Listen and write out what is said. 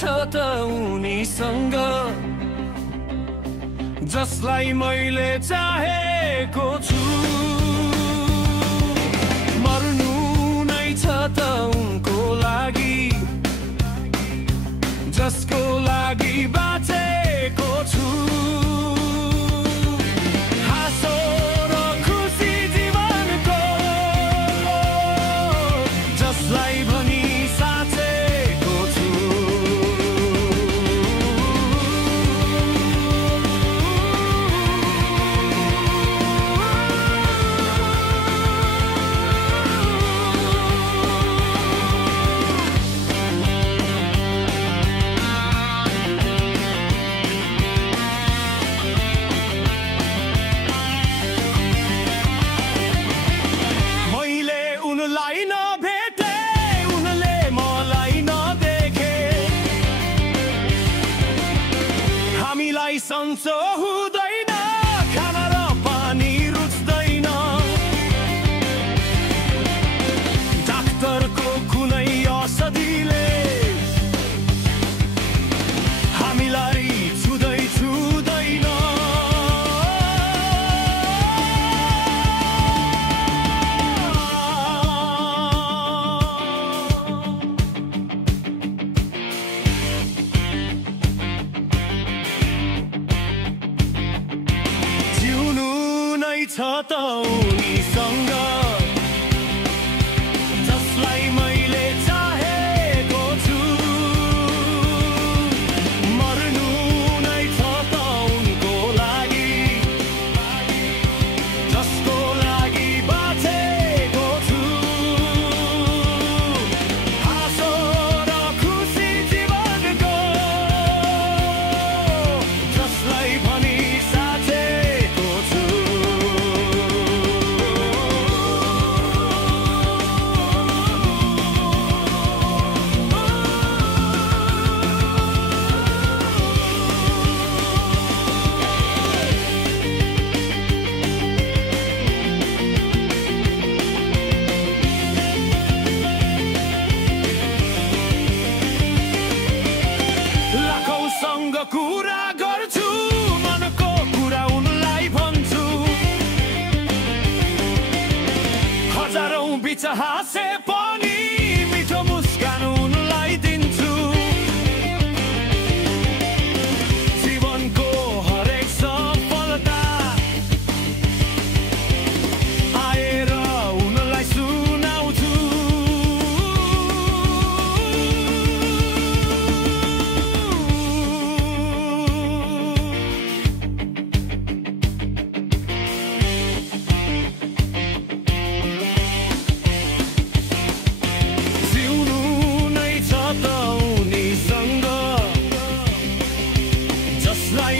छ त उनीसँग जसलाई मैले चाहेको छु। मर्नु नै छ त उनको लागि जसको लागि बाँचेको छु। हाँसो र खुसी जीवनको जसलाई भनी साँचेको छु। उनलाई नभेटे उनले मलाई नदेखे हामीलाई सन्चो हुँदैन खाना र पानी रुच्दैन डाक्टरको कुनै औषधिले हामीलाई छुँदैन छ त उनीसँग जसलाई मैले चाहेको छु। मर्नु नै छ त उनको लागि जसको लागि बाँचेको छु। हाँसो र खुसी जीवनको जसलाई भनी साँचेको छु। सँग कुरा गर्छु मनको कुरा उनलाई भन्छु हजारौं बिच हाँसे पनि मिठो मुस्कान उनलाई दिन्छु। जीवनको हरेक सफलता आएर उनलाई सुनाउँछु। जसलाई